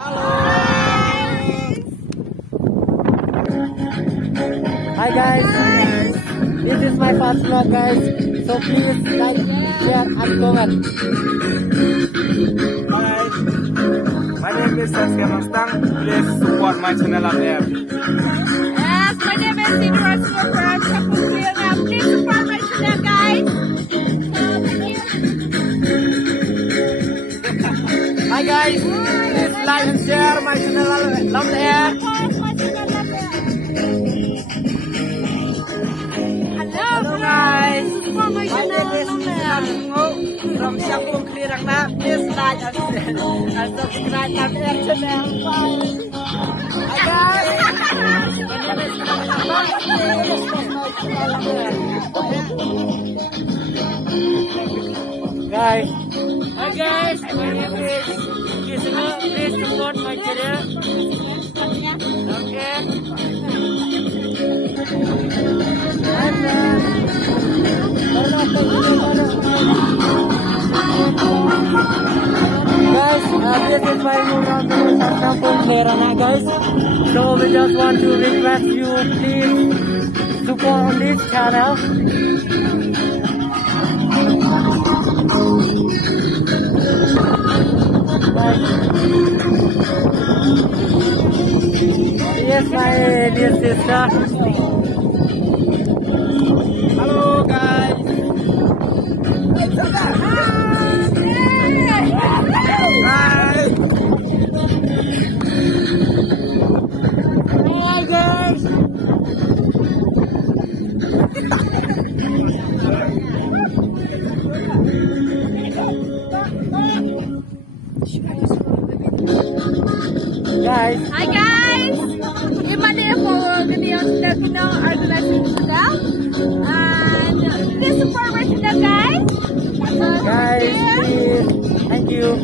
Hi guys, this is my first vlog guys, so please like, share and comment. Hi, my name is Saskia Mustang. Please support my channel up there. Yes, my name is Sidra Super. Please support my channel guys. Hi guys, please like and share my channel up there. Hello guys, my name is from Siapung Klirangna. Please like and subscribe my channel. Hi guys, my name is guys. Hi guys, my name is Kisana. Please support my channel. Okay. Guys, this is my new number Siapung Klirangna guys. So we just want to request you please support on this channel. Yes, my dear sister. Hello guys. Hi. Hi guys. Guys. Hi guys. Gimana ya follow video sudah kenal organisasi sudah. And please support my channel guys. Guys, please. Thank you.